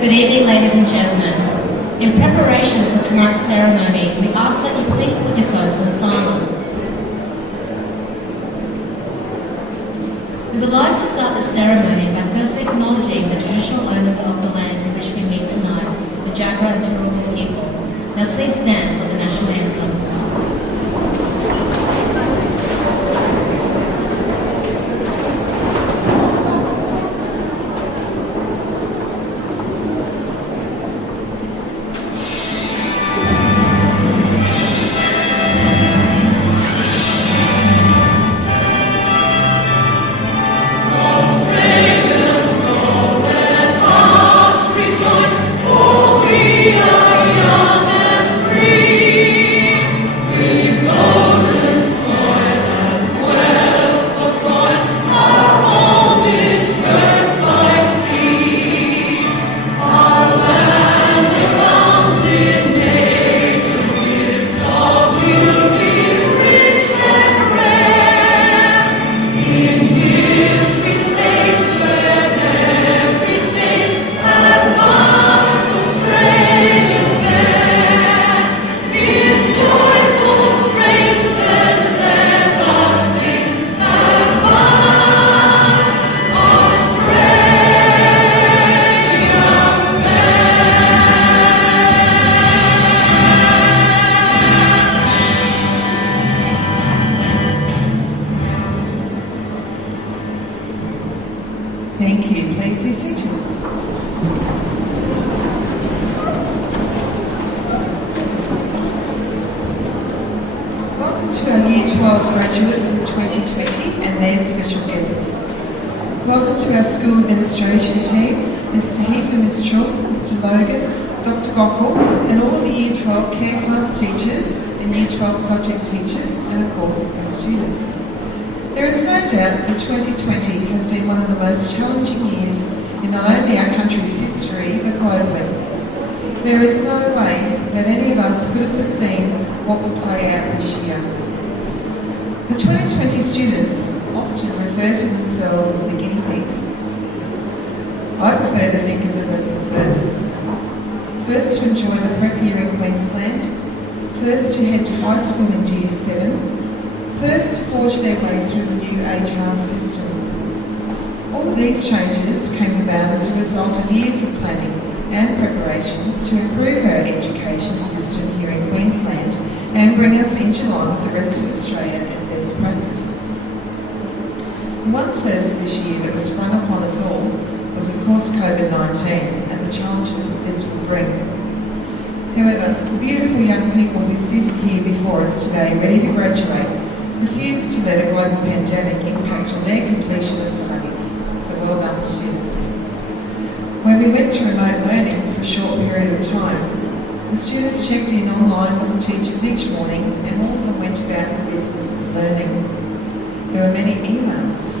Good evening, ladies and gentlemen. In preparation for tonight's ceremony, we ask that you please put your phones on silent. We would like to start the ceremony by firstly acknowledging the traditional owners of the land in which we meet tonight, the Jagera and Turrbal people. Now please stand for the national anthem. Thank you. Please be seated. Welcome to our Year 12 graduates of 2020 and their special guests. Welcome to our school administration team, Mr. Heath and Ms. Trull, Mr. Logan, Dr. Gockel, and all of the Year 12 care class teachers and Year 12 subject teachers, and of course our students. There is no doubt that 2020 has been one of the most challenging years in not only our country's history, but globally. There is no way that any of us could have foreseen what would play out this year. The 2020 students often refer to themselves as the guinea pigs. I prefer to think of them as the firsts. First to enjoy the prep year in Queensland, first to head to high school in Year 7, first to forge their way through the new HR system. All of these changes came about as a result of years of planning and preparation to improve our education system here in Queensland and bring us into line with the rest of Australia and best practice. One first this year that was sprung upon us all was of course COVID-19 and the challenges that this will bring. However, the beautiful young people who sit here before us today ready to graduate refused to let a global pandemic impact on their completion of studies. So well done, students. When we went to remote learning for a short period of time, the students checked in online with the teachers each morning and all of them went about the business of learning. There were many emails,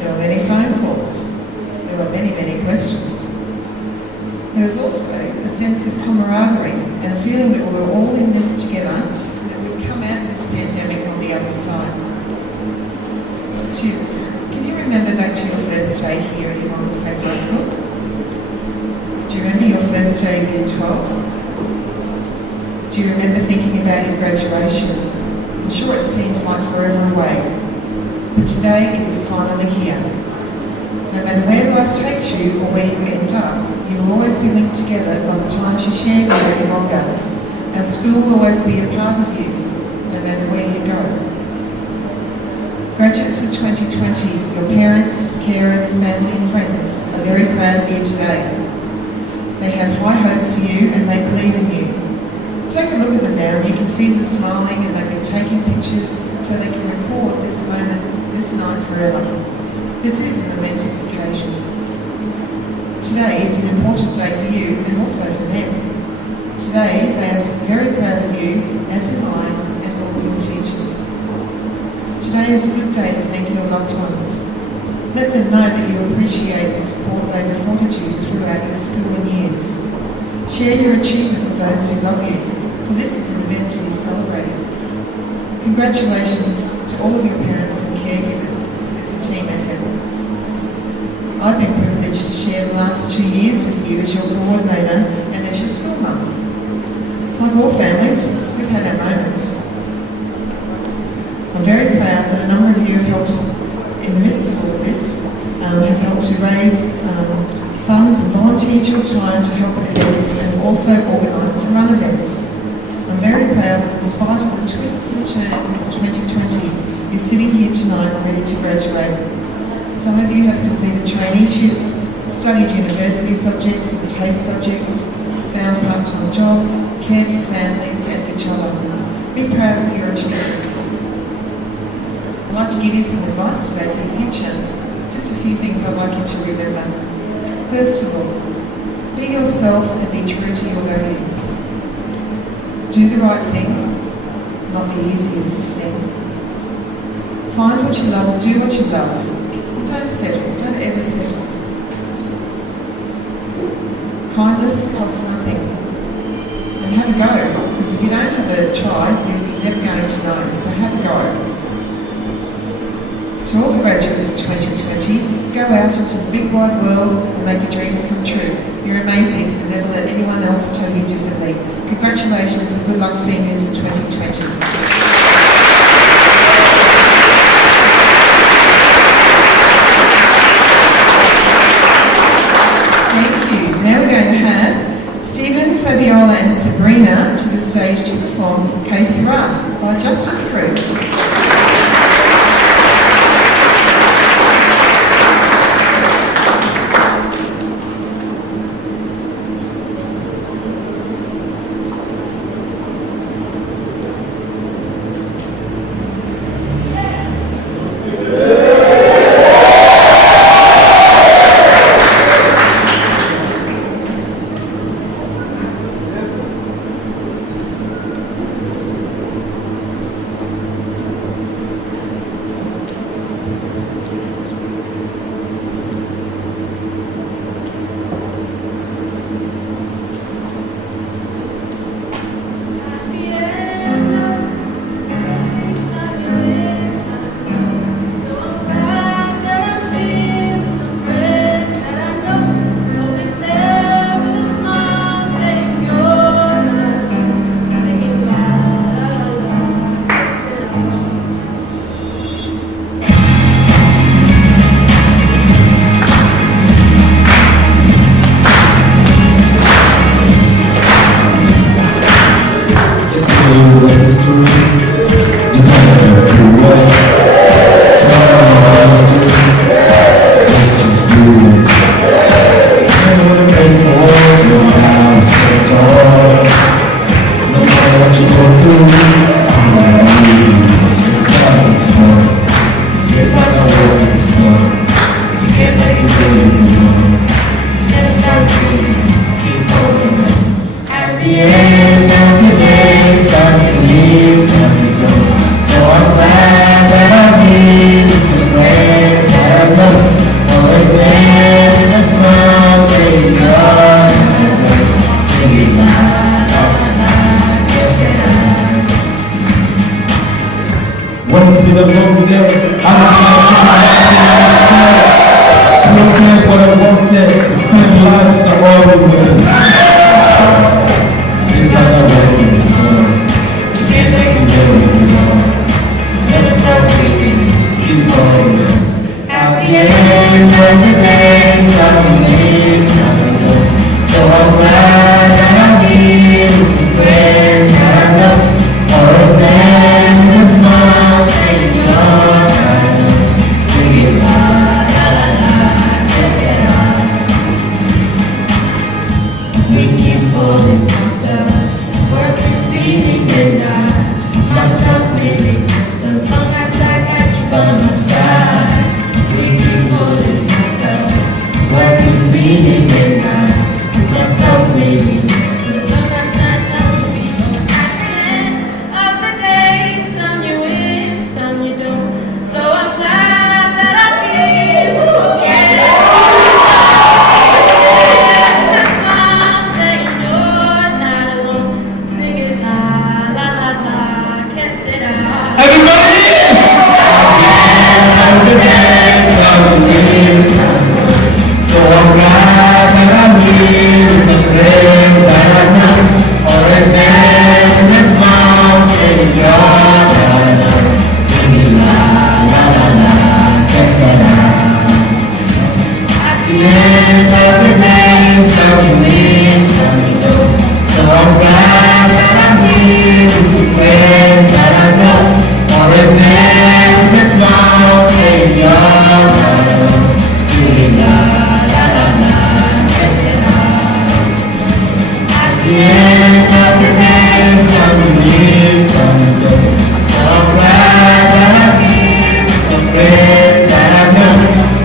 there were many phone calls, there were many, many questions. There was also a sense of camaraderie and a feeling that we were all in this together and that we'd come out of this pandemic on the other side. Students, can you remember back to your first day here at Yeronga State High School? Do you remember your first day of Year 12? Do you remember thinking about your graduation? I'm sure it seemed like forever away, but today it is finally here. No matter where life takes you or where you end up, you will always be linked together by the times you share here at Yeronga. Our school will always be a part of you, no matter where you go. Graduates of 2020, your parents, carers, family and friends are very proud of you today. They have high hopes for you and they believe in you. Take a look at them now and you can see them smiling and they've been taking pictures so they can record this moment, this night forever. This is a momentous occasion. Today is an important day for you and also for them. Today they are very proud of you, as am I and all of your teachers. Today is a good day to thank your loved ones. Let them know that you appreciate the support they've afforded you throughout your schooling years. Share your achievement with those who love you, for this is an event to be celebrated. Congratulations to all of your parents and caregivers. It's a team effort. I've been privileged to share the last last 2 years with you as your coordinator and as your school mum. Like all families, we've had our moments. I'm very proud that a number of you have helped, in the midst of all of this, have helped to raise funds and volunteered your time to help at events and also organised and run events. I'm very proud that in spite of the twists and turns of 2020, you're sitting here tonight ready to graduate. Some of you have completed traineeships, studied university subjects and TAFE subjects, found part-time jobs, cared for families and each other. Be proud of your achievements. I'd like to give you some advice today for the future. Just a few things I'd like you to remember. First of all, be yourself and be true to your values. Do the right thing, not the easiest thing. Find what you love and do what you love. And don't settle, don't ever settle. Kindness costs nothing. And have a go, because if you don't have a try, you're never going to know, so have a go. To all the graduates of 2020, go out into the big wide world and make your dreams come true. You're amazing and never let anyone else tell you differently. Congratulations and good luck seniors in 2020. Stephen, Fabiola and Sabrina to the stage to perform Que Sera by Justice Group. So I'm glad end of the day, some win, some don't. So I'm glad that I'm here with some friends that I know. Always there with a smile, saying you're not alone. Singing la la la la, et cetera. At the end of the day, some win, some don't. So I'm glad that I'm here with some friends that I know.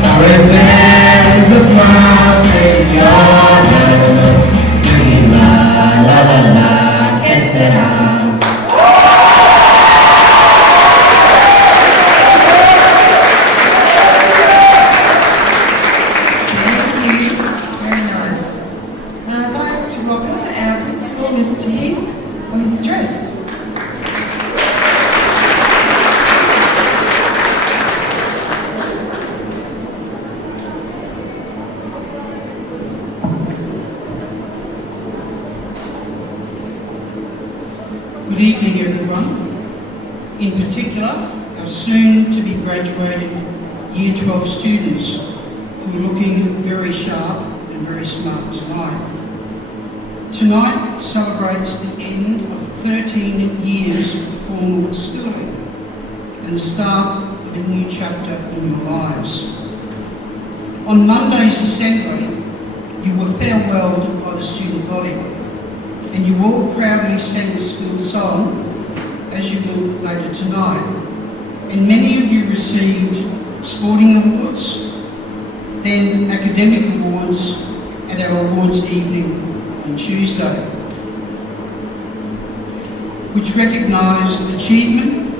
Always there with a smile, saying you're not alone. Singing la la la la, et cetera. Thank you. Very nice. Now I'd like to welcome our principal, Mr. Heath, for his address. Good evening, everyone. In particular, our soon-to-be graduating Year 12 students who are looking very sharp and very smart tonight. Tonight celebrates the end of 13 years of formal schooling and the start of a new chapter in your lives. On Monday's assembly, you were farewelled by the student body, and you all proudly sang the school song, as you will later tonight. And many of you received sporting awards, then academic awards at our awards evening on Tuesday, which recognised achievement,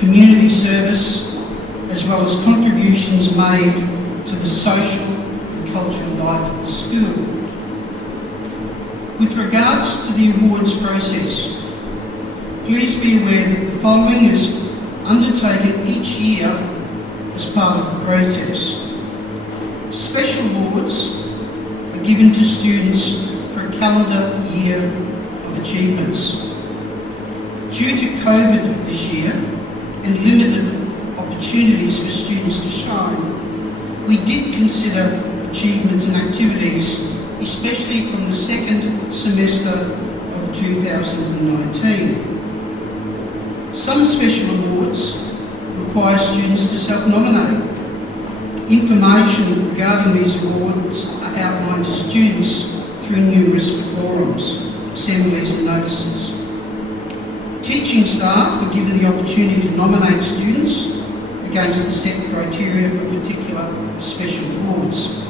community service, as well as contributions made to the social and cultural life of the school. With regards to the awards process, please be aware that the following is undertaken each year as part of the process. Special awards are given to students for a calendar year of achievements. Due to COVID this year and limited opportunities for students to shine, we did consider achievements and activities, especially from the second semester of 2019. Some special awards require students to self-nominate. Information regarding these awards are outlined to students through numerous forums, assemblies and notices. Teaching staff are given the opportunity to nominate students against the set criteria for particular special awards.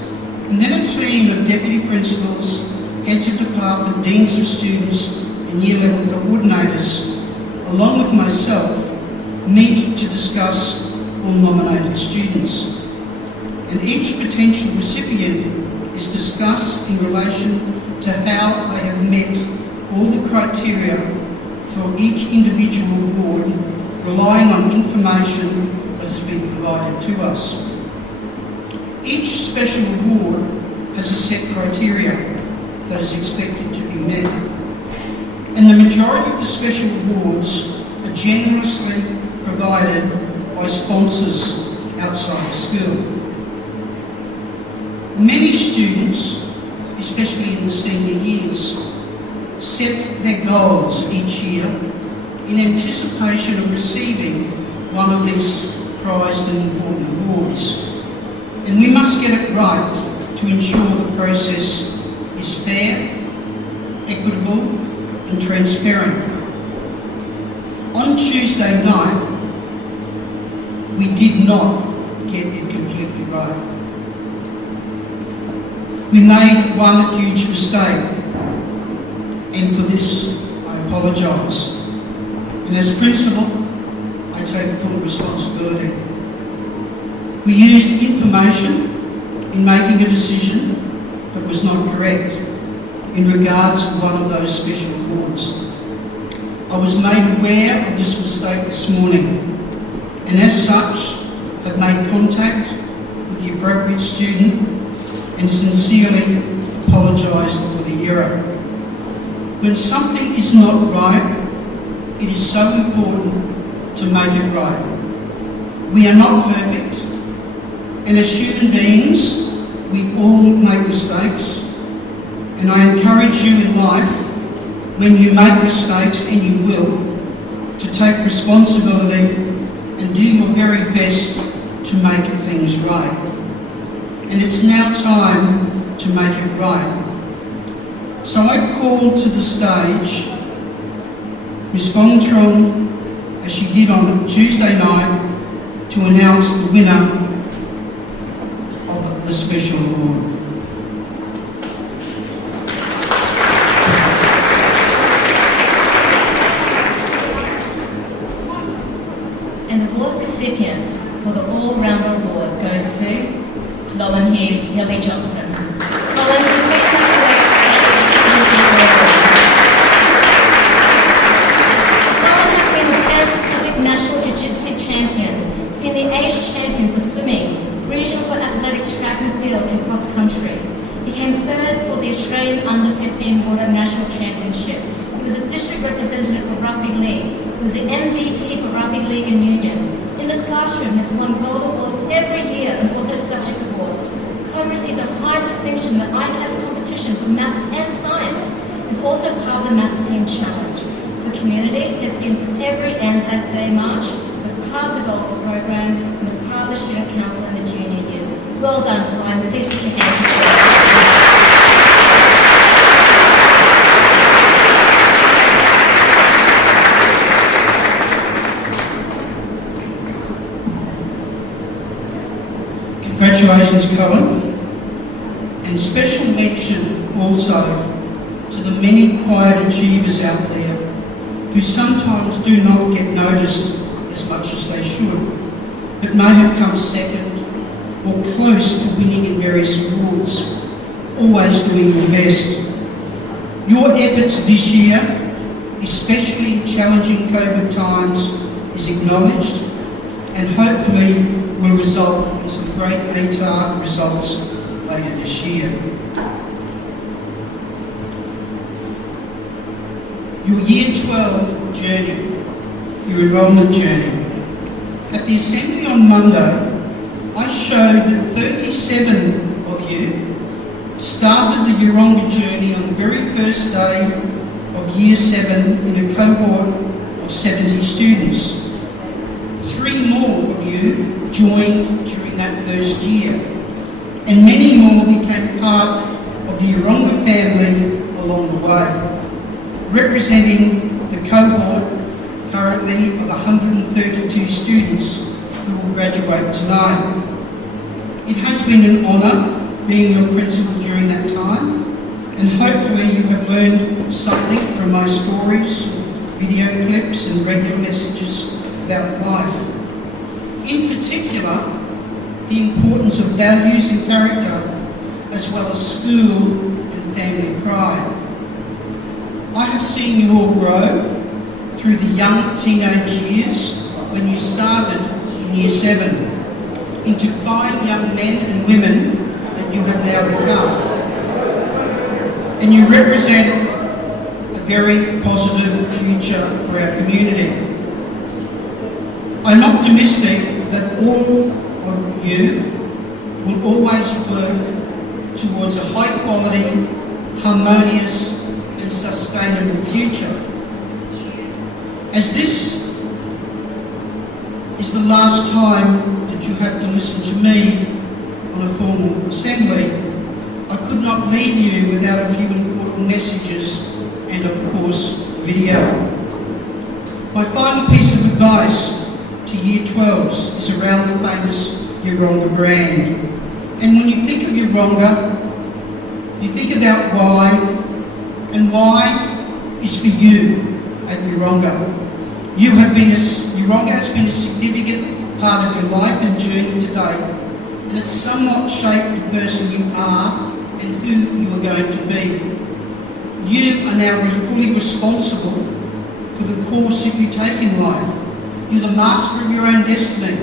And then a team of deputy principals, heads of department, deans of students and year level coordinators, along with myself, meet to discuss all nominated students. And each potential recipient is discussed in relation to how they have met all the criteria for each individual award, relying on information that has been provided to us. Each special award has a set criteria that is expected to be met. And the majority of the special awards are generously provided by sponsors outside the school. Many students, especially in the senior years, set their goals each year in anticipation of receiving one of these prized and important awards. And we must get it right to ensure the process is fair, equitable and transparent. On Tuesday night, we did not get it completely right. We made one huge mistake, and for this I apologise. And as principal, I take full responsibility. We used information in making a decision that was not correct in regards to one of those special awards. I was made aware of this mistake this morning, and as such, have made contact with the appropriate student and sincerely apologised for the error. When something is not right, it is so important to make it right. We are not perfect, and as human beings, we all make mistakes, and I encourage you in life, when you make mistakes, and you will, to take responsibility and do your very best to make things right. And it's now time to make it right. So I call to the stage Ms Fong Trung, as she did on Tuesday night, to announce the winner of the special award. And the award recipients for the All-Rounder Award goes to Chloe Hilly Johnson. Chloe, can you please make your way to stage to receive your award? Chloe has been the Pan Pacific National Jiu-Jitsu Champion. It's been the Asia Champion for swimming, regional for athletic track and field and cross country. He came third for the Australian Under-15 Water National Championship. He was a district representative for Rugby League. He was the MVP for Rugby League and Union. In the classroom, has won gold awards every year and also subject awards. Co-received a high distinction in the ICAS competition for maths and science. He's also part of the Math Team Challenge. For community, he's been to every Anzac Day march, was part of the Goals program, and was part of the Student Council in the junior years. Well done, Klein. Please put your hands together. Congratulations, Cohen, and special mention also to the many quiet achievers out there who sometimes do not get noticed as much as they should, but may have come second or close to winning in various awards, always doing your best. Your efforts this year, especially in challenging COVID times, is acknowledged and hopefully will result in some great ATAR results later this year. Your Year 12 journey, your enrolment journey. At the Assembly on Monday, I showed that 37 of you started the Yeronga journey on the very first day of Year 7 in a cohort of 70 students. 3 more of you joined during that first year, and many more became part of the Yeronga family along the way, representing the cohort currently of 132 students who will graduate tonight. It has been an honour being your principal during that time, and hopefully you have learned something from my stories, video clips and regular messages about life. In particular, the importance of values and character, as well as school and family pride. I have seen you all grow through the young teenage years when you started in Year 7 into fine young men and women that you have now become. And you represent a very positive future for our community. I'm optimistic that all of you will always work towards a high quality, harmonious and sustainable future. As this is the last time that you have to listen to me on a formal assembly, I could not leave you without a few important messages and of course video. My final piece of advice to Year 12s is around the famous Yeronga brand. And when you think of Yeronga, you think about why, and why is for you at Yeronga. Yeronga has been a significant part of your life and journey today, and it's somewhat shaped the person you are and who you are going to be. You are now fully responsible for the course that you take in life. You're the master of your own destiny.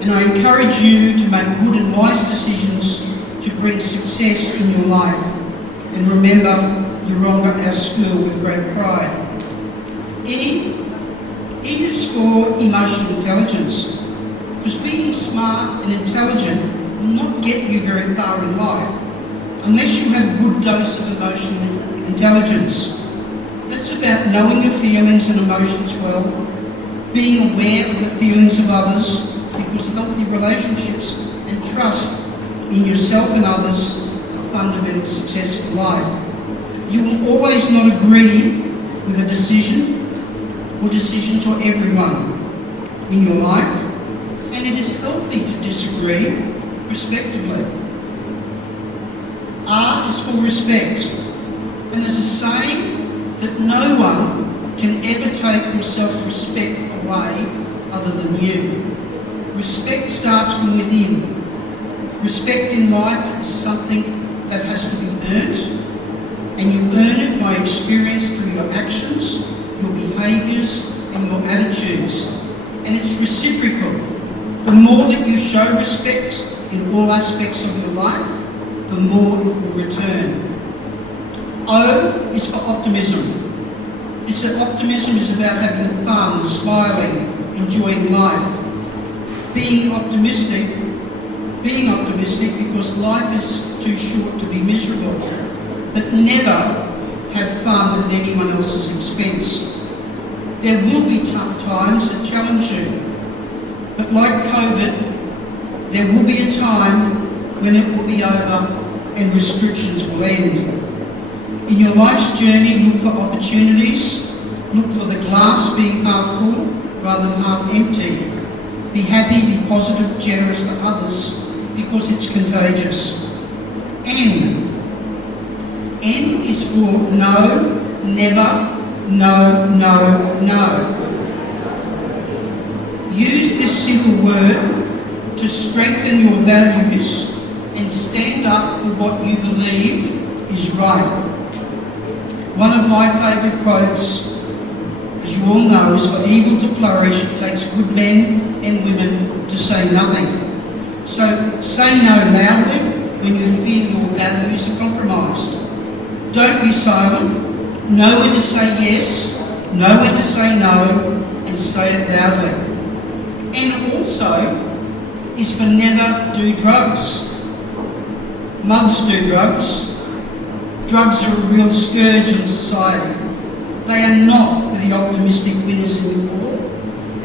And I encourage you to make good and wise decisions to bring success in your life. And remember, Yeronga, our school, with great pride. E is for emotional intelligence. Because being being smart and intelligent will not get you very far in life unless you have a good dose of emotional intelligence. That's about knowing your feelings and emotions well, being aware of the feelings of others, because healthy relationships and trust in yourself and others are fundamental success for life. You will always not agree with a decision or decisions for everyone in your life, and it is healthy to disagree respectively. R is for respect, and there's a saying that no one can ever take your self-respect away other than you. Respect starts from within. Respect in life is something that has to be earned, and you earn it by experience through your actions, your behaviours and your attitudes. And it's reciprocal. The more that you show respect in all aspects of your life, the more it will return. O is for optimism. Optimism is about having fun, smiling, enjoying life. Being optimistic because life is too short to be miserable. But never have fun at anyone else's expense. There will be tough times that challenge you. But like COVID, there will be a time when it will be over and restrictions will end. In your life's journey, look for opportunities. Look for the glass being half full rather than half empty. Be happy, be positive, generous to others, because it's contagious. N is for no, never, no, no, no. Use this simple word to strengthen your values and stand up for what you believe is right. One of my favourite quotes, as you all know, is for evil to flourish, it takes good men and women to say nothing. So say no loudly when you feel your values are compromised. Don't be silent. Know when to say yes, know when to say no, and say it loudly. And also is for never do drugs. Mugs do drugs. Drugs are a real scourge in society. They are not for the optimistic winners in the war,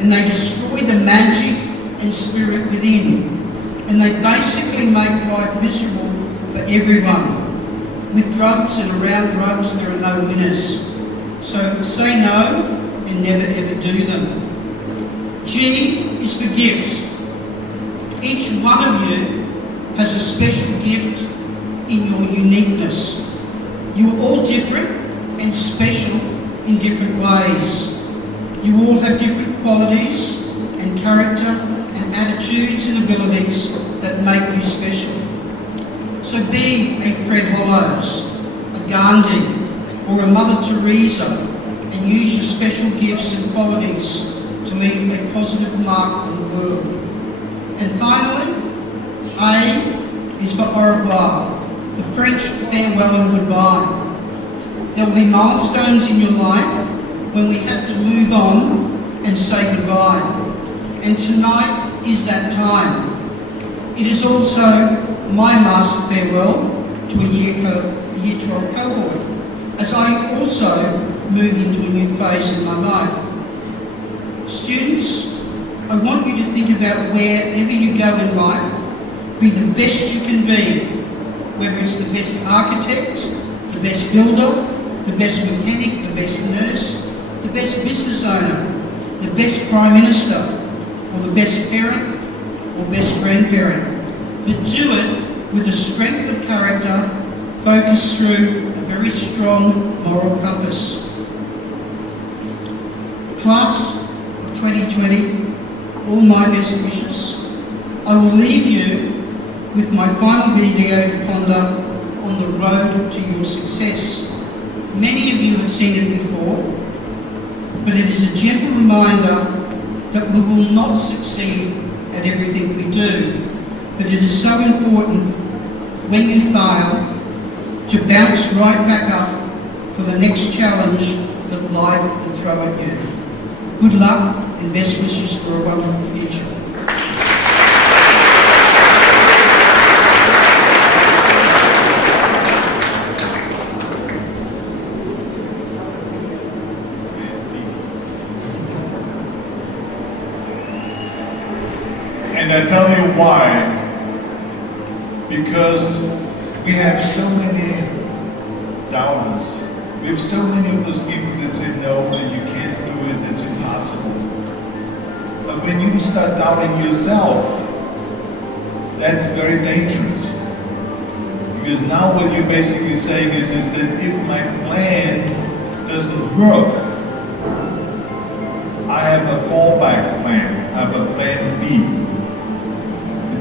and they destroy the magic and spirit within. And they basically make life miserable for everyone. With drugs and around drugs, there are no winners. So say no and never ever do them. G is for gifts. Each one of you has a special gift in your uniqueness. You are all different and special in different ways. You all have different qualities and character and attitudes and abilities that make you special. So be a Fred Hollows, a Gandhi, or a Mother Teresa, and use your special gifts and qualities to leave a positive mark on the world. And finally, A is for au revoir, the French farewell and goodbye. There will be milestones in your life when we have to move on and say goodbye. And tonight is that time. It is also my last farewell to a year 12 cohort, as I also move into a new phase in my life. Students, I want you to think about wherever you go in life, be the best you can be, whether it's the best architect, the best builder, the best mechanic, the best nurse, the best business owner, the best Prime Minister, or the best parent or best grandparent. But do it with a strength of character focused through a very strong moral compass. Class of 2020, all my best wishes. I will leave you with my final video to ponder on the road to your success. Many of you have seen it before, but it is a gentle reminder that we will not succeed at everything we do. But it is so important when you fail to bounce right back up for the next challenge that life will throw at you. Good luck and best wishes for a wonderful future. And I tell you why. Because we have so many doubters. We have so many of those people that say, no, that you can't do it, it's impossible. But when you start doubting yourself, that's very dangerous. Because now what you're basically saying is that if my plan doesn't work, I have a fallback plan, I have a plan B.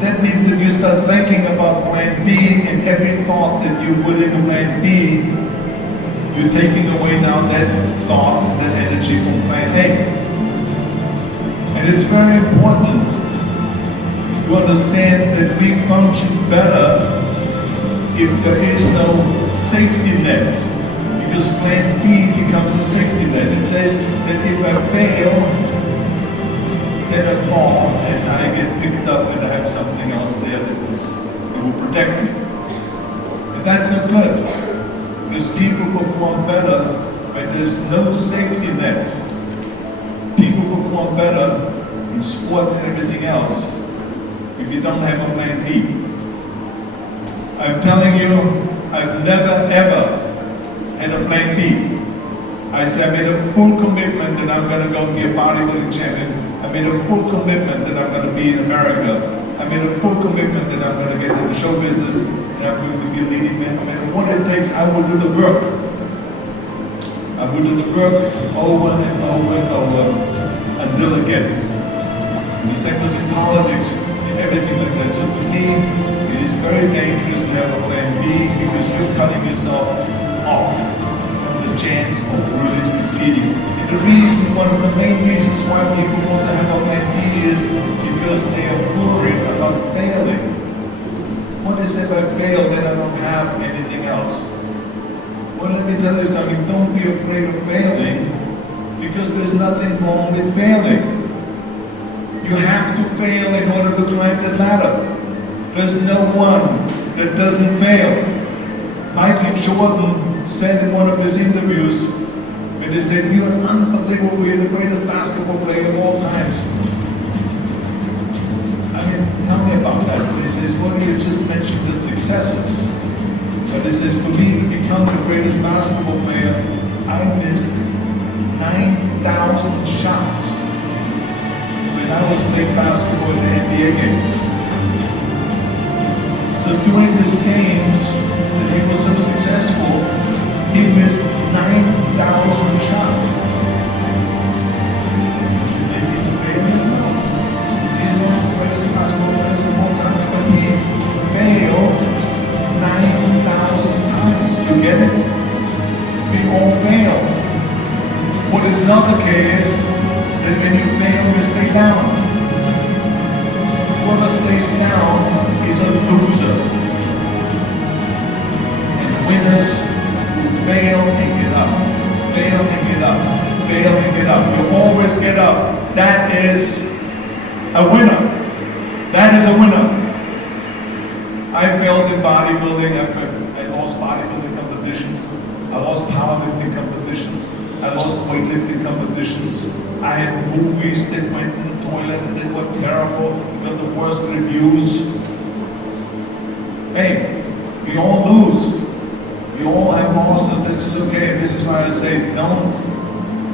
That means that you start thinking about plan B, and every thought that you put into plan B, you're taking away now that thought, that energy from plan A. And it's very important to understand that we function better if there is no safety net, because plan B becomes a safety net. It says that if I fail, then I fall and I get picked up and I have something else there that will protect me. And that's not good, because people perform better when there's no safety net. People perform better in sports and everything else if you don't have a plan B. I'm telling you, I've never ever had a plan B. I said I made a full commitment that I'm going to go and be a bodybuilding champion. I made a full commitment that I'm going to be in America. I made a full commitment that I'm going to get into the show business and I'm going to be a leading man. No matter what it takes, I will do the work. I will do the work over and over and over until I get it. And the same as in politics and everything like that. So to me, it is very dangerous to have a plan B, because you're cutting yourself off from the chance of really succeeding. And the reason, one of the main reasons why people want to have a plan B is because they are worried about failing. What is if I fail, then I don't have anything else? Well, let me tell you something, don't be afraid of failing, because there's nothing wrong with failing. You have to fail in order to climb the ladder. There's no one that doesn't fail. Michael Jordan said in one of his interviews, when they said, "You're unbelievable, you're the greatest basketball player of all times." I mean, tell me about that. But he says, well, you just mentioned the successes. But he says, for me to become the greatest basketball player, I missed 9,000 shots when I was playing basketball in the NBA games. So during these games that he was so successful, he missed 9,000 shots. Did they get the failure? No. He was one of the greatest basketball players of all times, but he failed 9,000 times. You get it? We all fail. What is not the case that when you fail, you stay down. Whoever stays down is a loser. And winners who fail and get up, fail and get up, fail and get up. You always get up. That is a winner. That is a winner. I failed in bodybuilding. I lost bodybuilding competitions. I lost powerlifting competitions. I lost weightlifting competitions. I had movies that went in the toilet that were terrible, got the worst reviews. Hey, we all lose. We all have losses. This is okay. This is why I say don't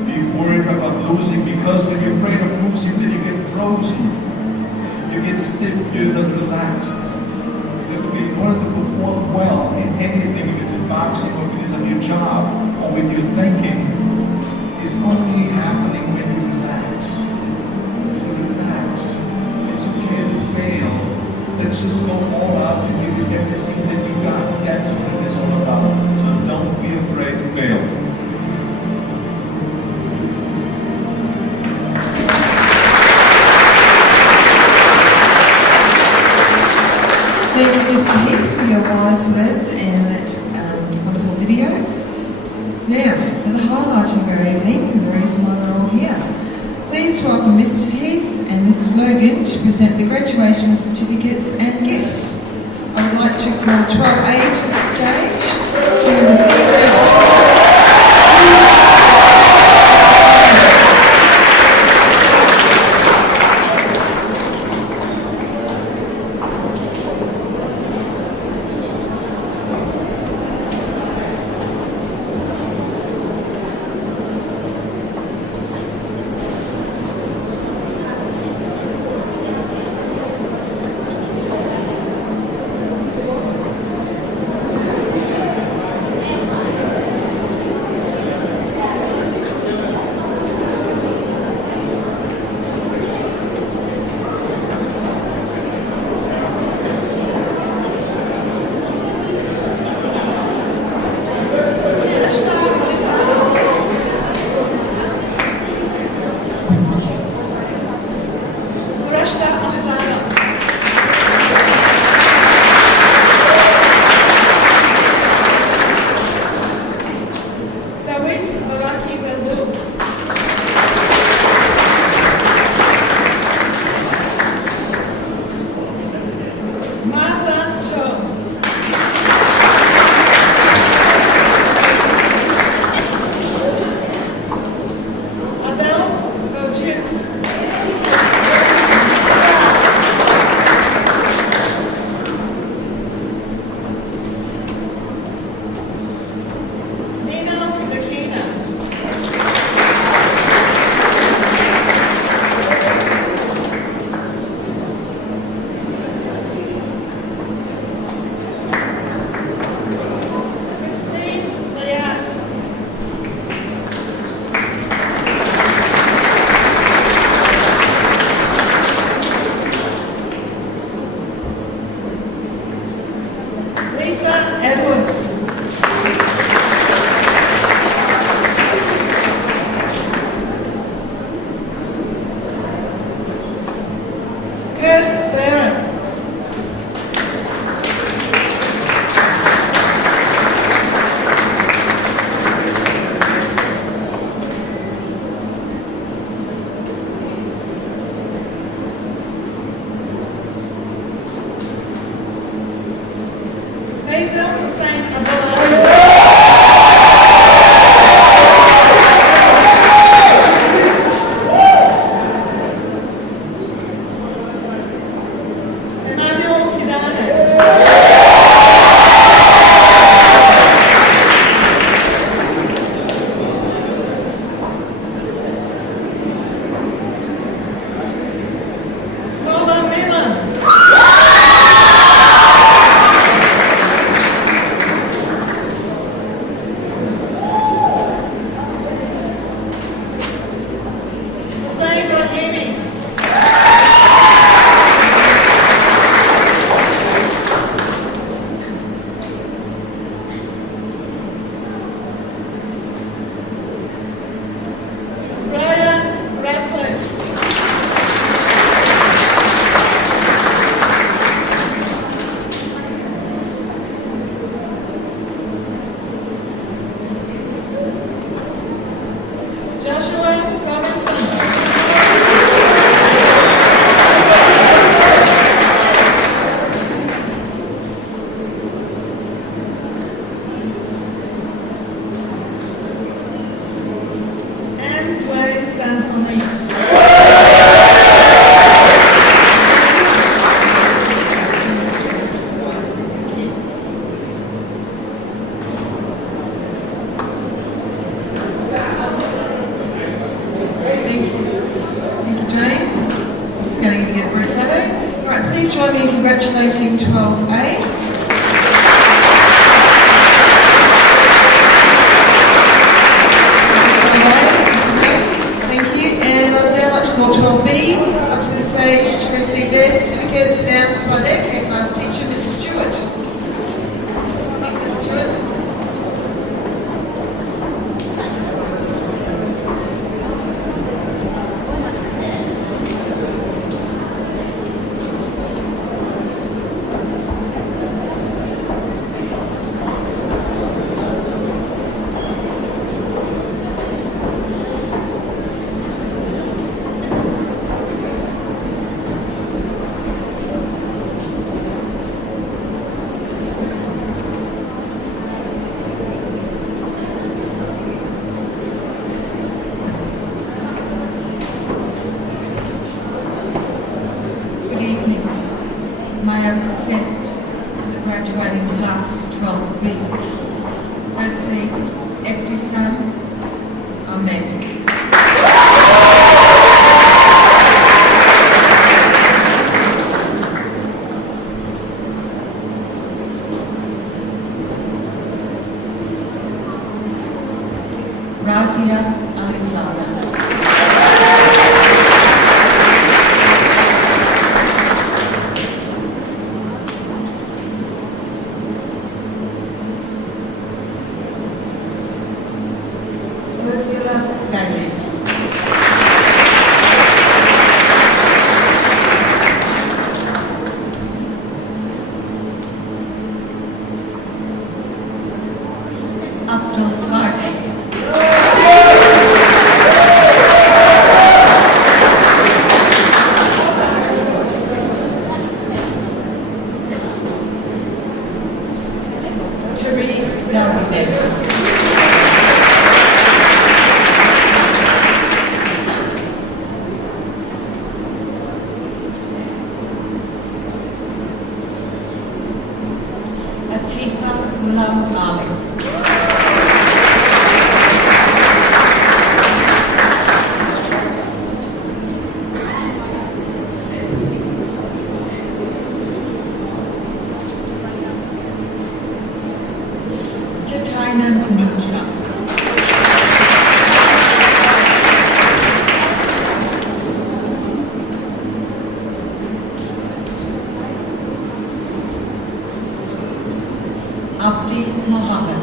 be worried about losing, because when you're afraid of losing, then you get frozen. You get stiff, you're not relaxed. In order to perform well in anything, if it's in boxing or if it is on your job or with your thinking, is only happening when you relax. So relax. It's okay to fail. Let's just go all out and give you everything that you got. That's what it's all about. So don't be afraid to fail. Thank you, Mr. Heath, for your wise words and that wonderful video. Now, for the highlight of our evening, and the reason why we're all here, please welcome Mr. Heath and Mr. Logan to present the graduation certificates and gifts. I would like to call 12A to the stage to receive their certificates. join me in congratulating 12A. Thank you. And I'd now like to call 12B up to the stage to receive their certificates announced by their K class teacher, Ms. Stewart. Thank you, Ms. Stewart. Good evening. May I present the graduating class 12B. Firstly, Ebtisam Ahmed. Razia Alizada. Ursula Bayes. Abdul Fareh. Therese Gardiner. Atifa Ghulam Ali. Tatiana Nutra. Abdi Mohammed.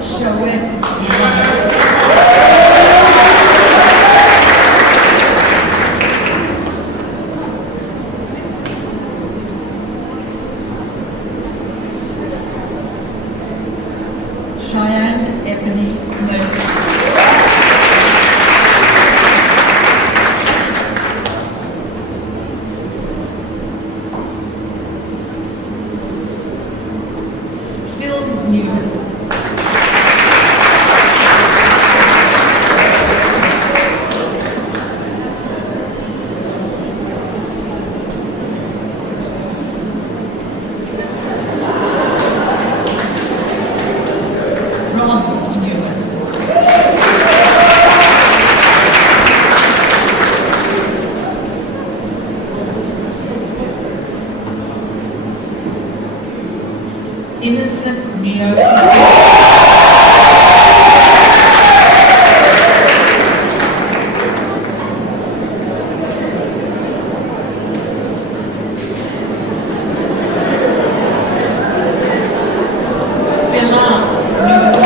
Shoaib Mohammed. Cheyenne Ebony Murphy. Phil Newman. Ron Newman. Innocent Neo. Bilal Newman.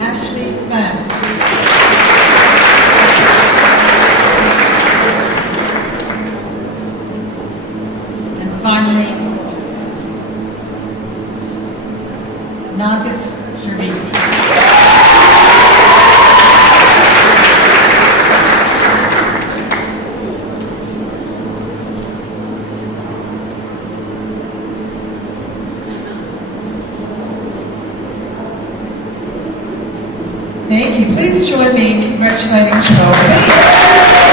Ashley Fan. And finally, Nargis Sharifi. Thank you. Please join me in congratulating 12B.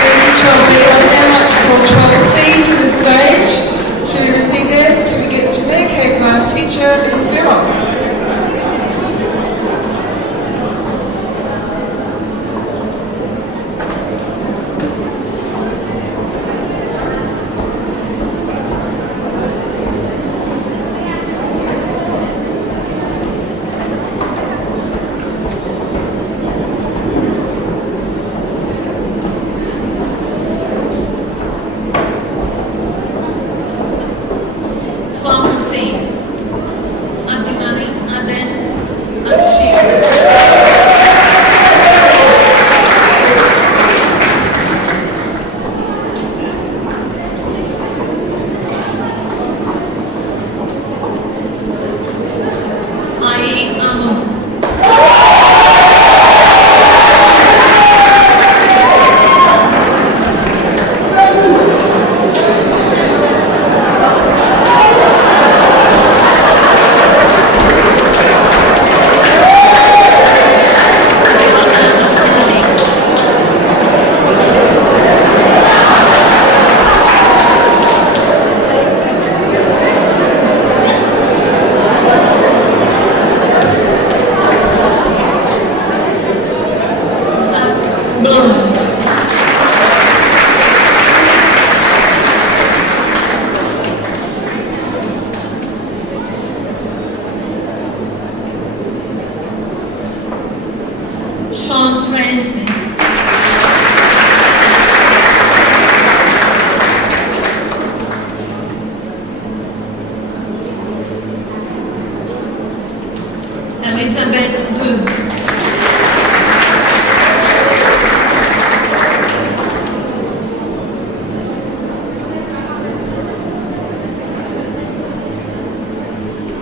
Thank you, 12B. I'd now like to call 12C to the stage to receive their certificates from their K class teacher, Ms. Veros. Sean Francis. Elizabeth Gu.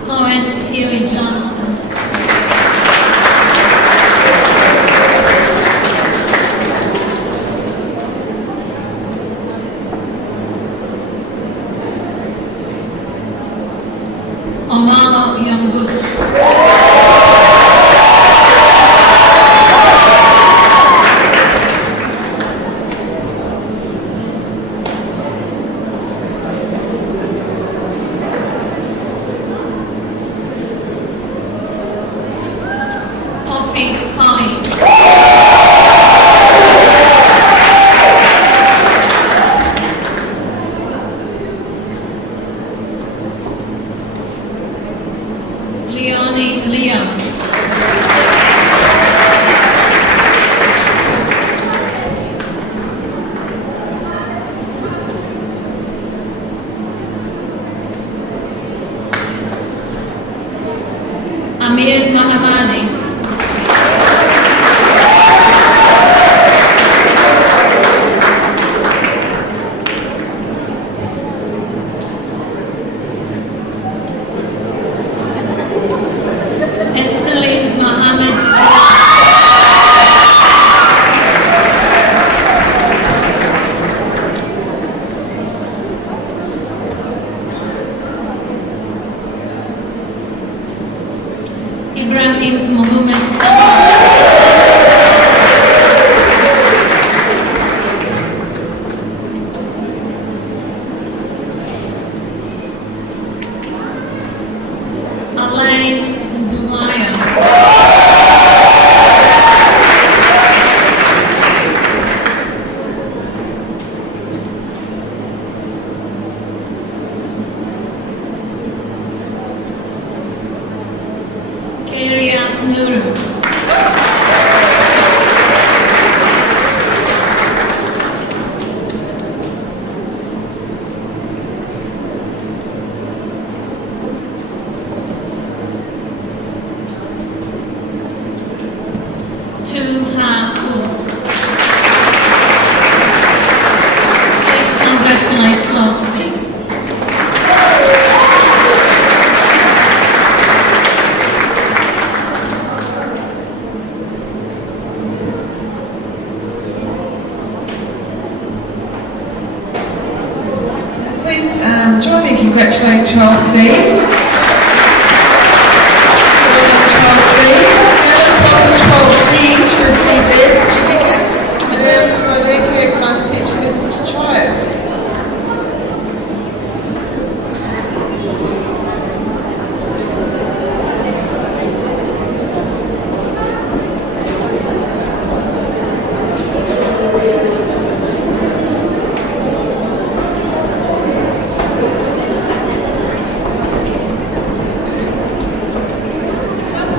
Cohen Healy Johnson. Omalo Yonguch. Coffee Polly. Leonie Liam. Amir Mahamani. Estelin Mohammed Ibrahim Mohammed Salah. Alain Dumaya. Keria Nuru. Tu Ha Wu. Please congratulate 12C.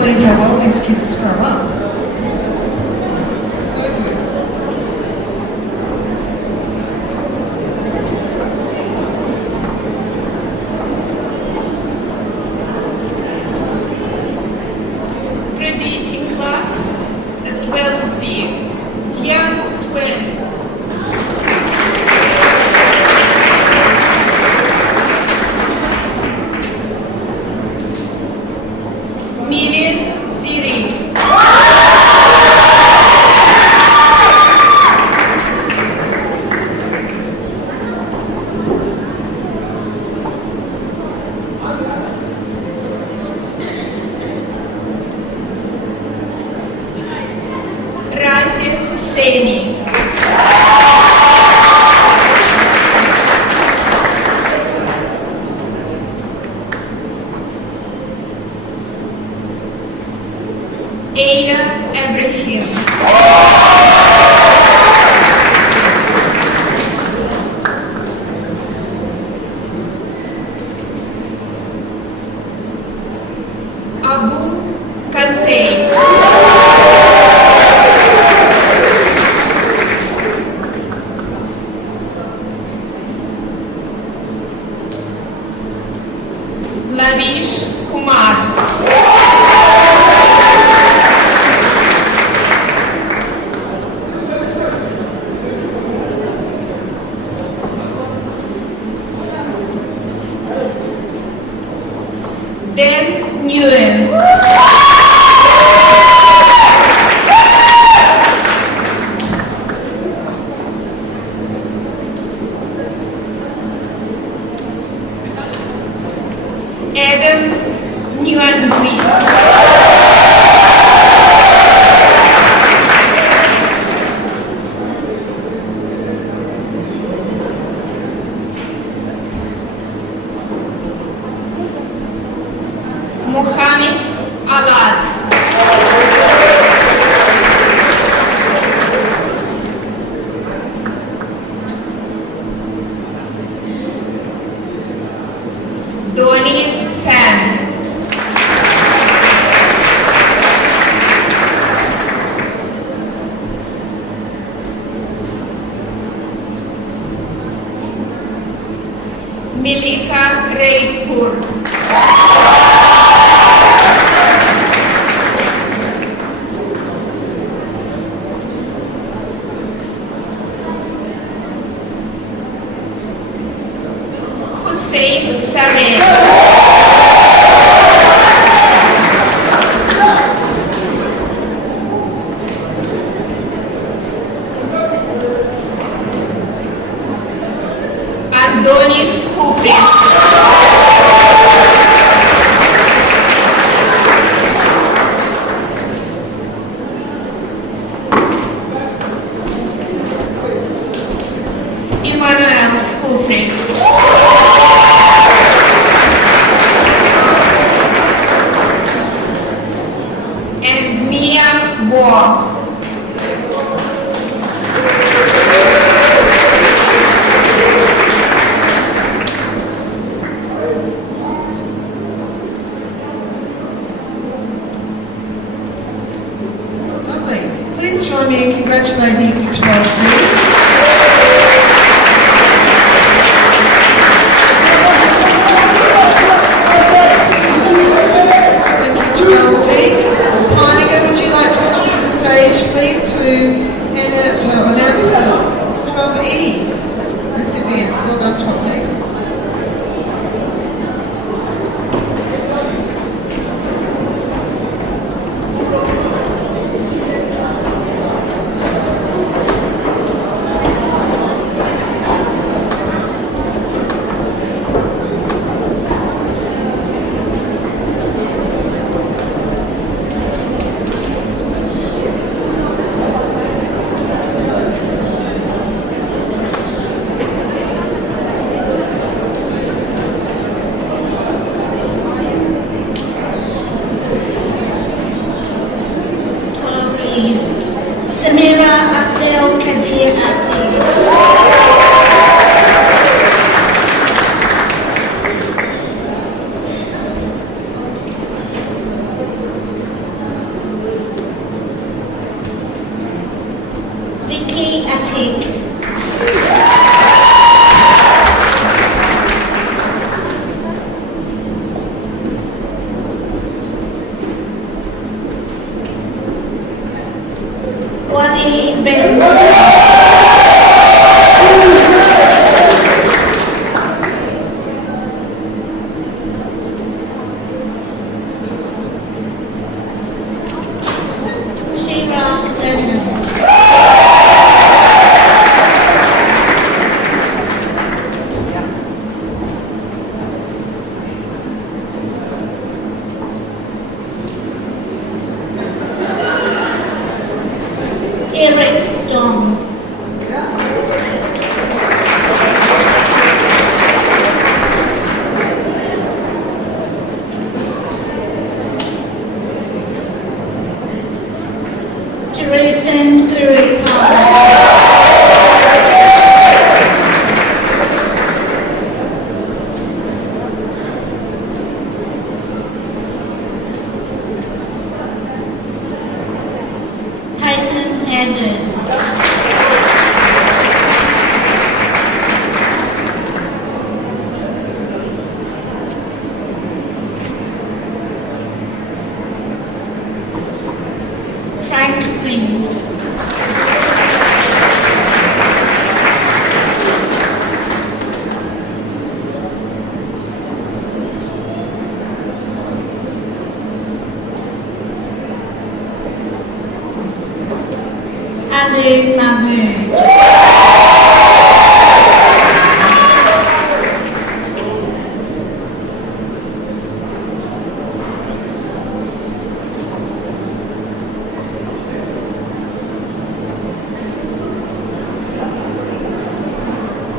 believe how well these kids scrub up. So good. Graduating class, 12D, Tian Wen. Miriam Diri. Razi Husseini. Eya Ibrahim. Abu Kante. Lavish Kumar. Dan Nguyen. Adam Nguyen Bui. Mohammed Alad. Doni Fan. Milika Raidpur. Hussein Saleh. Adonis Kufris. Emmanuel Kufris. And Mia Bo. Lovely. Please join me in congratulating the 12D. Thank you, 12D. Mrs. Heinegger, would you like to come to the stage, please, to announce the 12E recipients? Well done, 12D. Samira Abdel Kadir Abdi. Derek Dong. Teresan Guru Pal. Peyton Anders. Frank Wind. Ali Mahmood.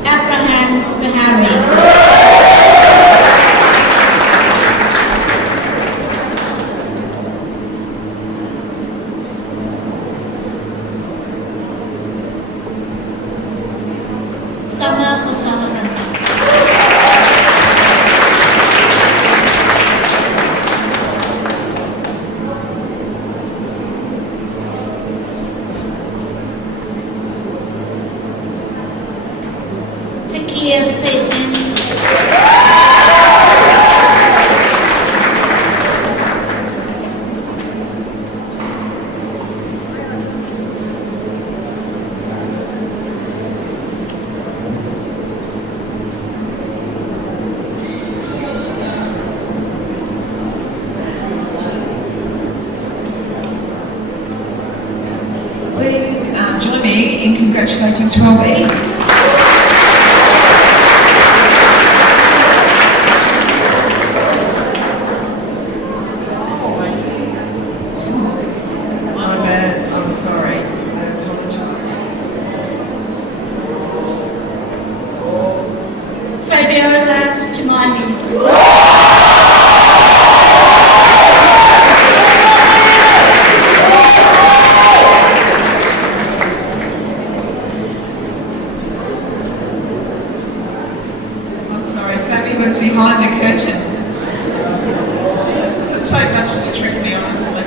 Abraham Bahari. Summer O'Sullivan. Takia Statement. Please join me in congratulating 12E. My bad, I'm sorry, I apologise. Fabiola Tumaini. I'm sorry, Fabi was behind the curtain. Doesn't take much to trick me, honestly.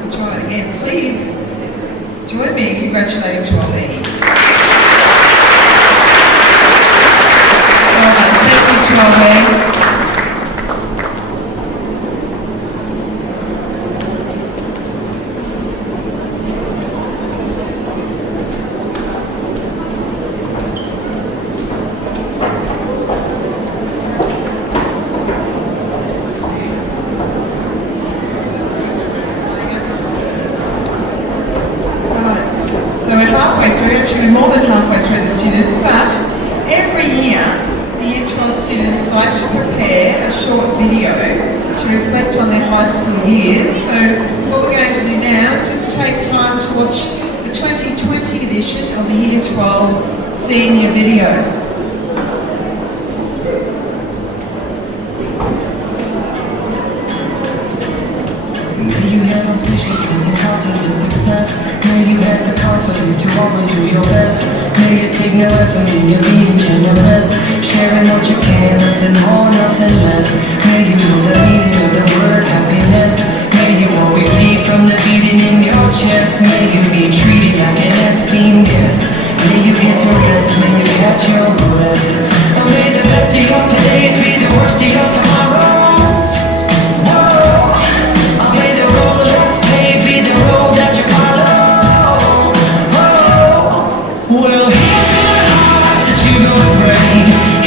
I'll try it again. Please join me in congratulating 12E. Well done. Thank you, 12E. Right, so we're halfway through, actually more than halfway through the students, but every year the Year 12 students like to prepare a short video to reflect on their high school years. So what we're going to do now is just take time to watch the 2020 edition of the Year 12 senior video. May you have auspiciousness and causes of success. May you have the confidence to always do your best. May it take no effort in your being generous, sharing what you can, nothing more, nothing less. May you know the meaning of the word happiness. May you always lead from the beating in your chest. May you be treated like an esteemed guest. May you get to rest, may you catch your breath. And may the best of your todays be the worst of your tomorrows. Whoa. May the road less paved be the road that you follow. Oh, well, here's to the hearts that you go and break.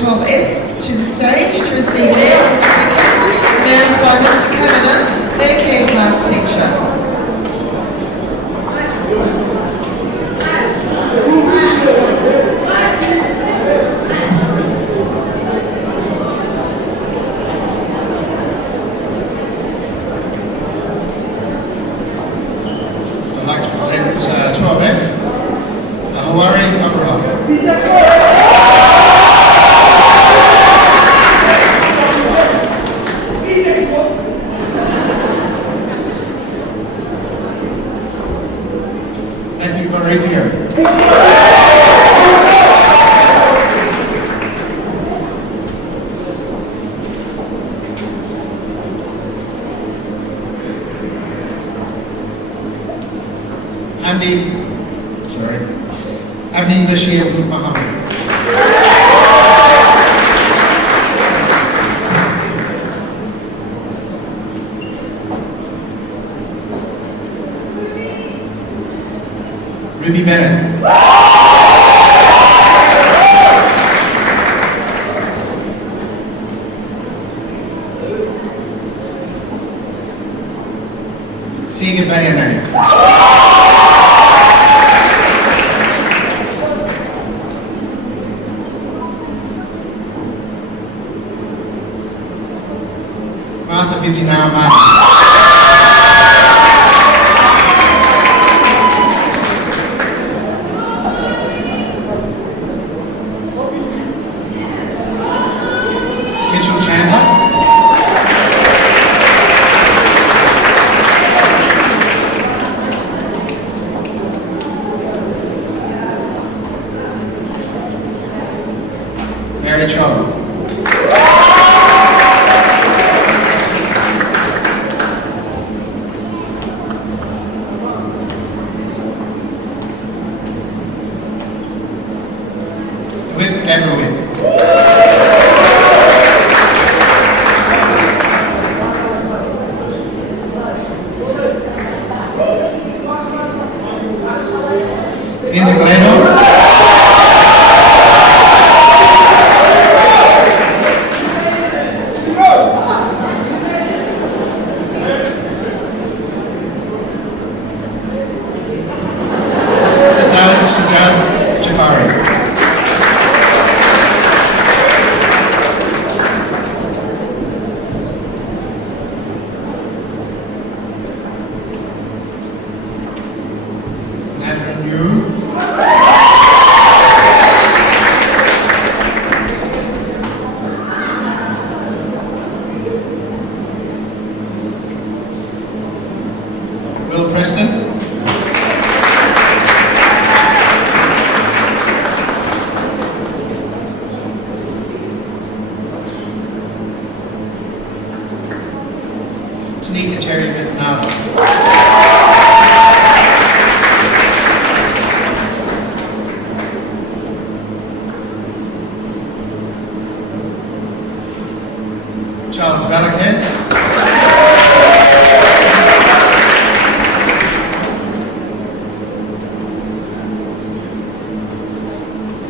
12F to the stage to receive their certificates, announced by Mr. Kavanagh, their care class teacher. I'd like to present 12F, Hawari Abraham. Matthew Barithio. Abdi Bashir Muhammad. Ruby Bennett. Siga Bayanay. Martha Bizinama. Mitchell Chandler. Mary Cho. Whit Everwick. Linda Galeno. Sajjad Jafari. Nazrin Yu. Will Preston. Tanika Terry Biznava. Charles Velasquez.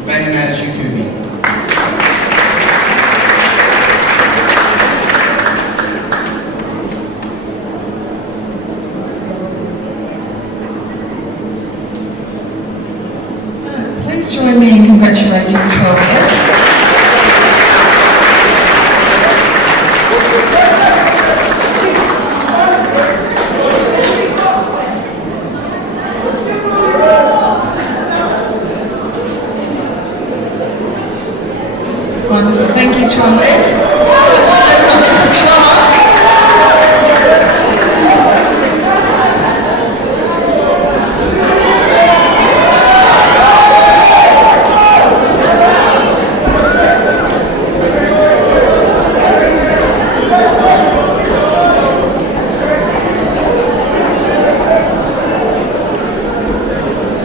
Bayanaz Yakubi. Please join me in congratulating 12F. Wonderful, thank you 12F. Mr. Choma.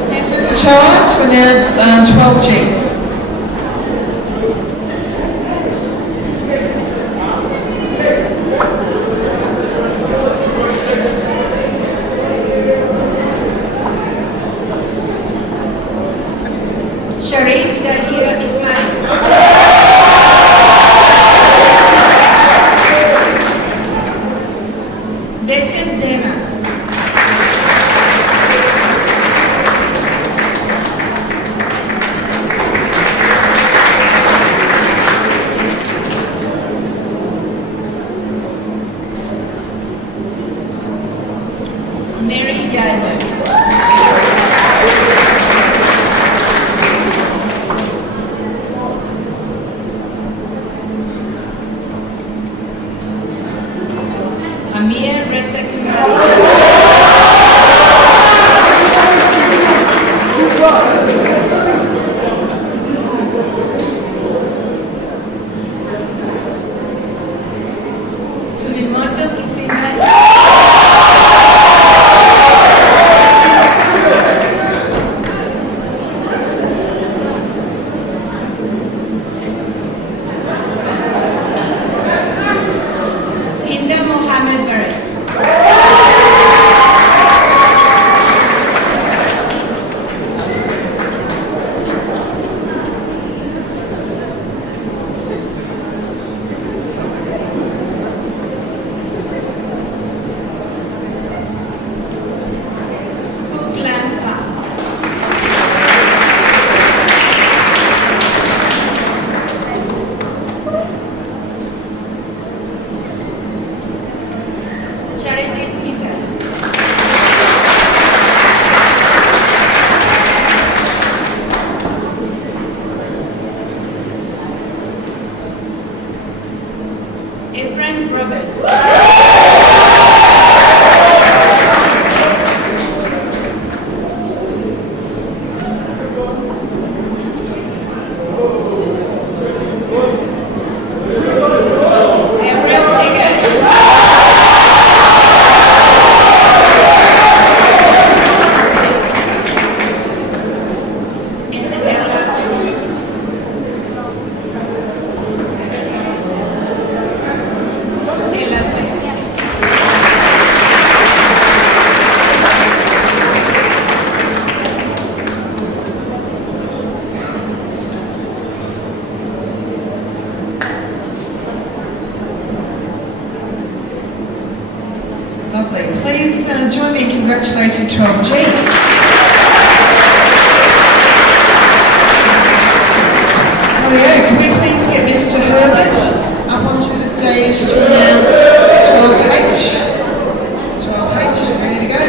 Here's Mr. Choma to announce 12G. Teresa Kimani. Sulimoto Kisime. Hinda Mohammed Barrett. Hookland Park. Charity Peter. Ephraim Roberts. Gabriel Segal. In the Ella West. Lovely. Please join me in congratulating 12G. Can we please get Mr. Herbert up onto the stage to announce 12H? 12H, ready to go.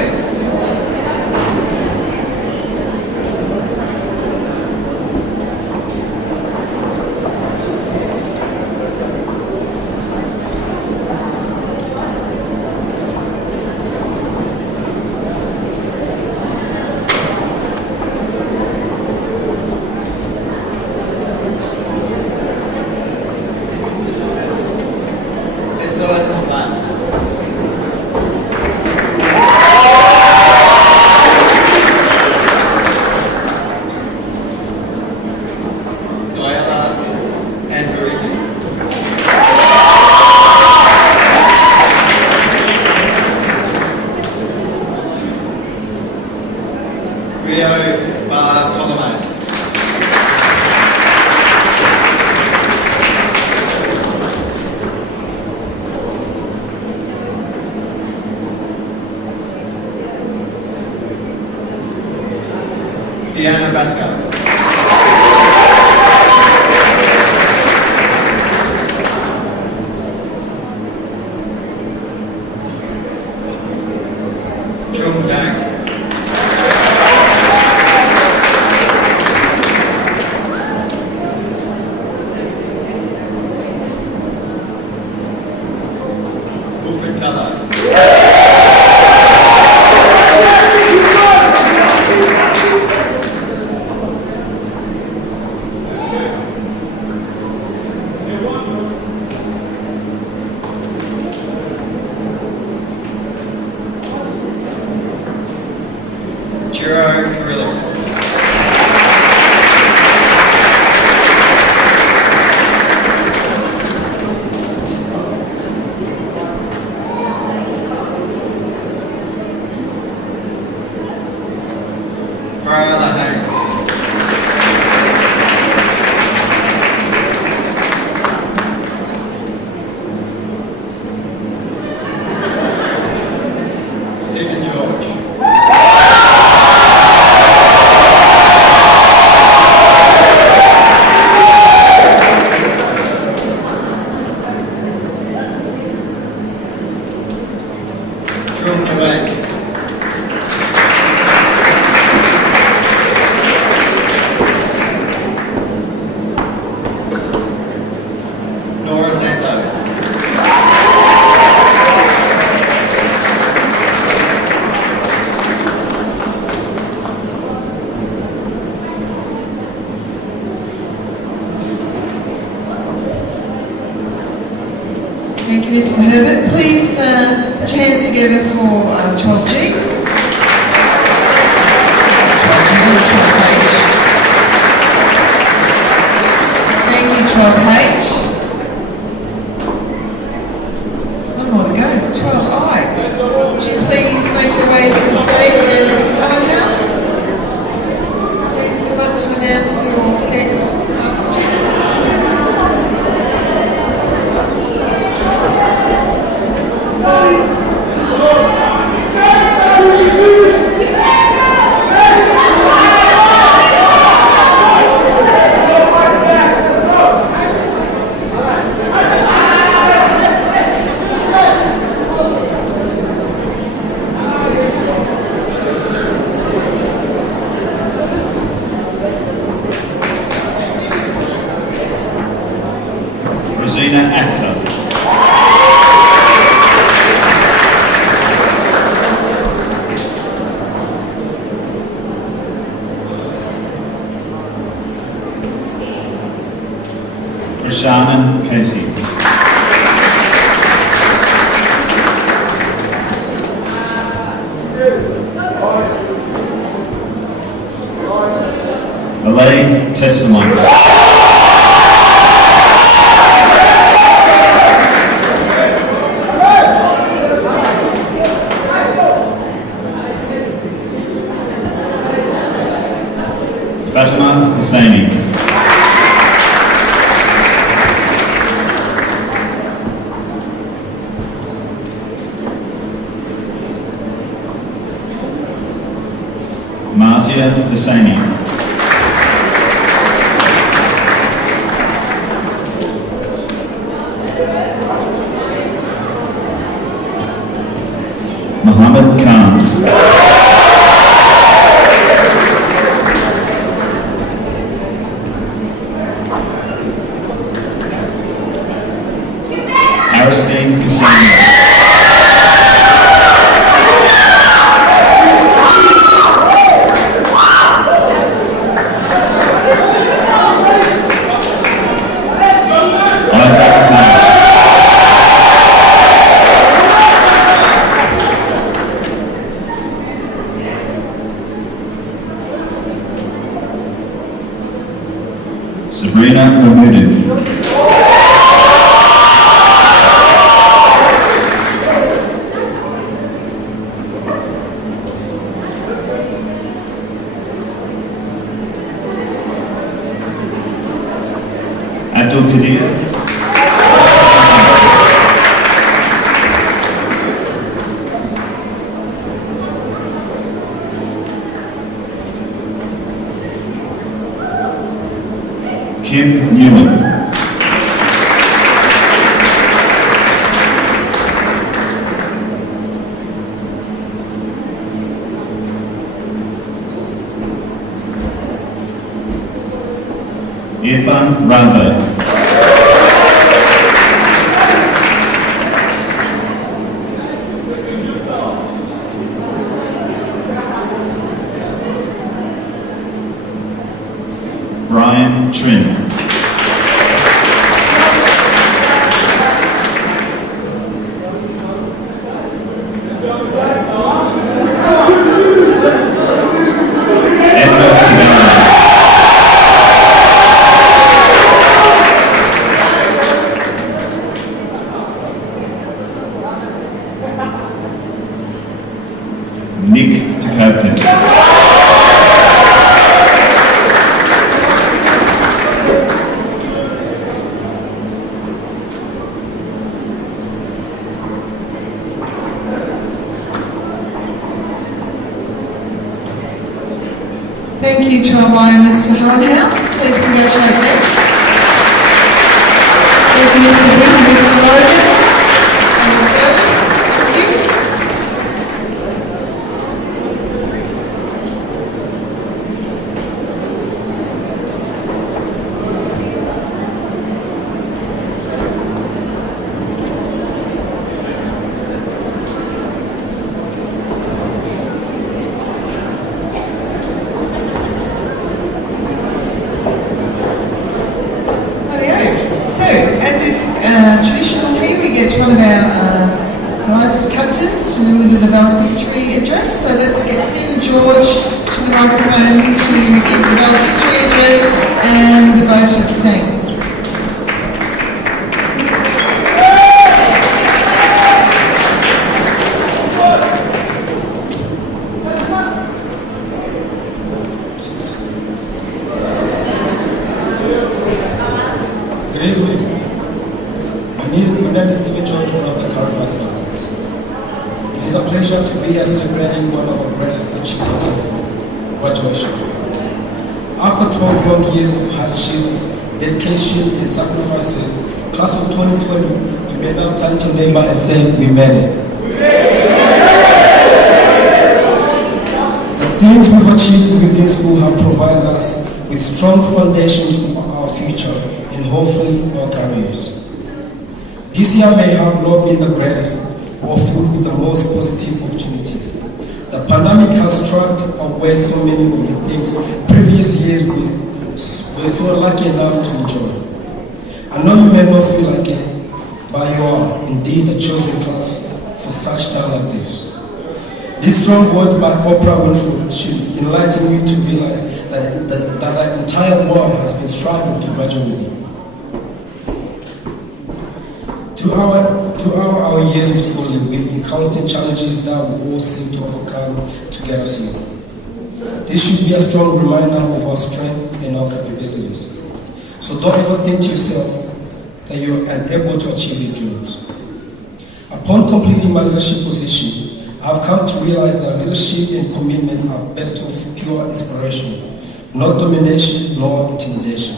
Thank you, Mr. Herbert. Please put your hands together for 12G. 12G, that's 12H. Thank you, 12H. One more to go. 12I. Would you please make your way to the stage and Mr. Hardhouse? Please come up to announce your head class students. Rosina Actor. Krishanan Casey. Malay Testimony. Fatima Hussaini. Marcia Hussaini. Muhammad Khan. Aristine Cassandra. Isaac Nash. Sabrina Mahmood. Abdul Qadir. Kim Newman. Irfan Raza. Brian Trin. Edna Tagara. Nick Takavkin. Thank you, 12I and Mr. Hardhouse. Please congratulate them. Thank you, Mr. Heath and Mr. Logan, for your service. Thank you. Traditional here, we get 12 deliver the valedictory address. So let's get Stephen George to the microphone to give the valedictory address and the vote of thanks. Good evening. My name is Stephen George, one of the current vice captains. It is a pleasure to be here celebrating one of our greatest achievements of graduation. After 12 long years of hardship, dedication, and sacrifices, class of 2020, we may now turn to neighbor and say, we made it. The things we've achieved within school have provided us with strong foundations for our future and hopefully our careers. This year may have not been the greatest or filled with the most positive opportunities. The pandemic has stripped away so many of the things previous years we were so lucky enough to enjoy. I know you may not feel like it, but you are indeed a chosen class for such time like this. These strong words by Oprah Winfrey should enlighten you to realize that the entire world has been striving to graduate. Throughout our years of schooling, we've encountered challenges that we all seem to overcome to get us here. This should be a strong reminder of our strength and our capabilities. So don't ever think to yourself that you're unable to achieve your dreams. Upon completing my leadership position, I've come to realize that leadership and commitment are best of pure inspiration, not domination nor intimidation.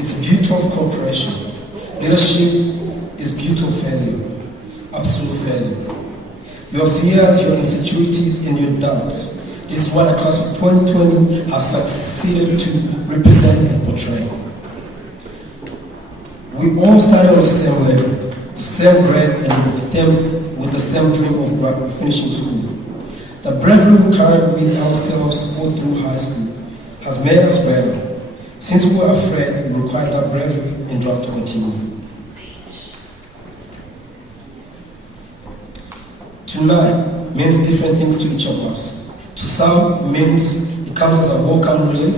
It's beauty of cooperation. Leadership is beauty of failure, absolute failure. Your fears, your insecurities, and your doubts. This is what the class of 2020 has succeeded to represent and portray. We all started on the same level, the same grade, and with the same dream of finishing school. The bravery we carried with ourselves all through high school has made us better. Since we were afraid, we required that bravery and drive to continue. Tonight means different things to each of us. To some, means it comes as a welcome relief.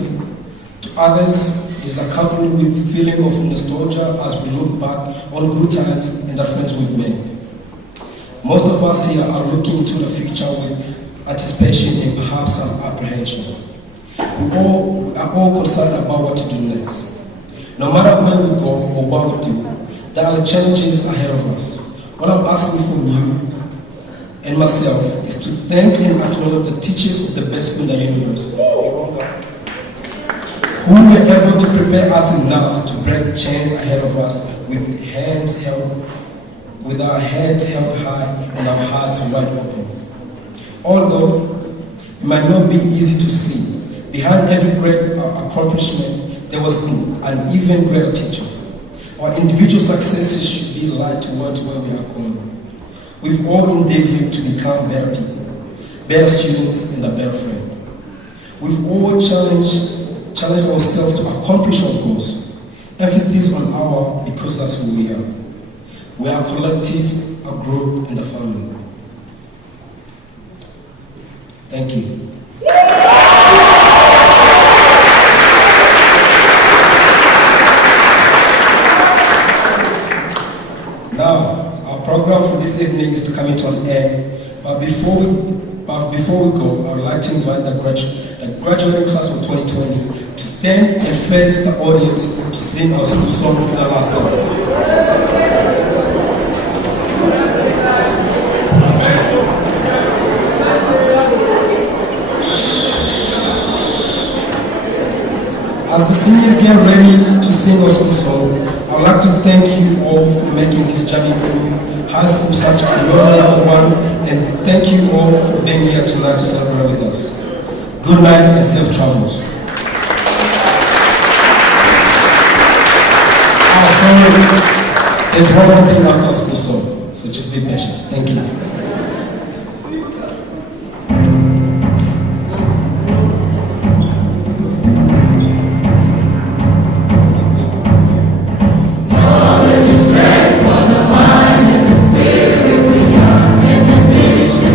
To others, it is accompanied with the feeling of nostalgia as we look back on good times and the friends we've made. Most of us here are looking into the future with anticipation and perhaps some apprehension. We are all concerned about what to do next. No matter where we go or what we do, there are challenges ahead of us. What I'm asking from you and myself is to thank and acknowledge the teachers of the best school in the universe, who were able to prepare us enough to break chains ahead of us with our heads held high and our hearts wide open. Although it might not be easy to see, behind every great accomplishment there was an even greater teacher. Our individual successes should be light towards where we are going. We've all endeavored to become better people, better students, and a better friend. We've all challenged ourselves to accomplish our goals. Emphasis on our, because that's who we are. We are a collective, a group, and a family. Thank you. Now, our program for this evening is to come into an end. But before we go, I would like to invite the graduating class of 2020 to stand and face the audience to sing our school song for the last time. As the seniors get ready to sing our school song, I would like to thank you all for making this journey through high school such a memorable one, and thank you all for being here tonight to celebrate with us. Good night and safe travels. Sorry, there's one more thing after school song, so just be patient. Thank you. Knowledge is strength for the mind and the spirit we are, and the mission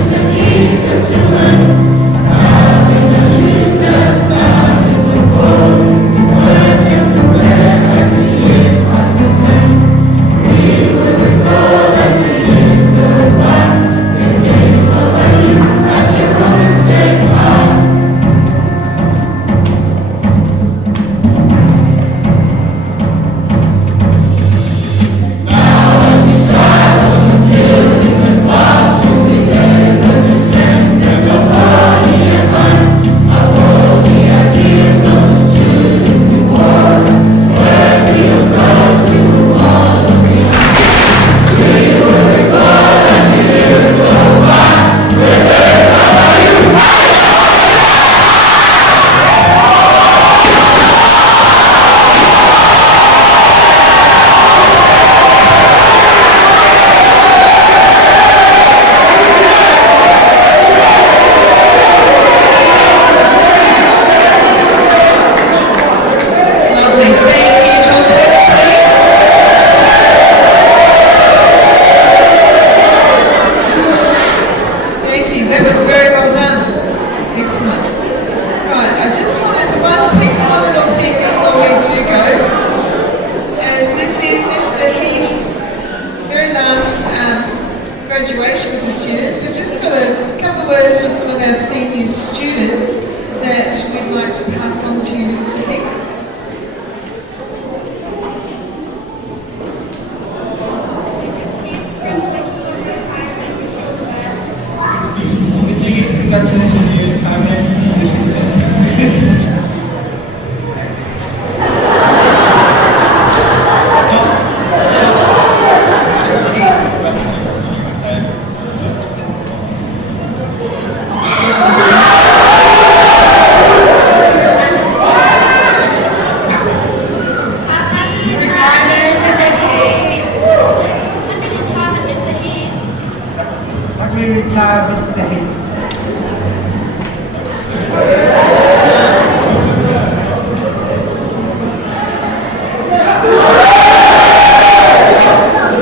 retire Mr. Heath.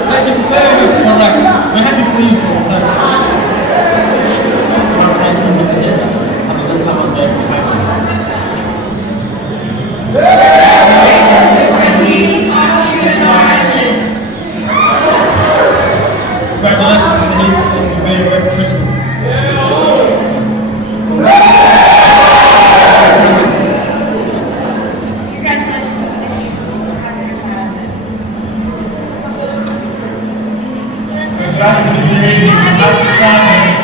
Thank you for serving us, Malak. We're happy for you for the time. Have a good time on there. Congratulations to you on the very, very Christmas. Congratulations, thank you. Happy retirement. Congratulations to you. Happy retirement.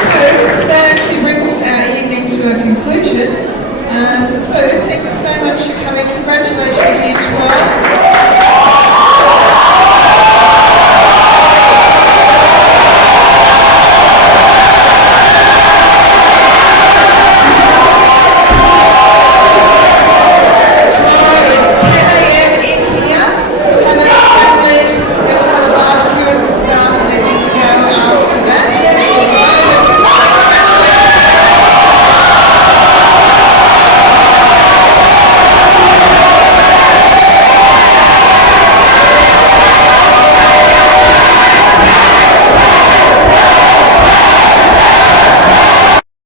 So that actually brings our evening to a conclusion. So thanks so much for coming. Congratulations, Year 12.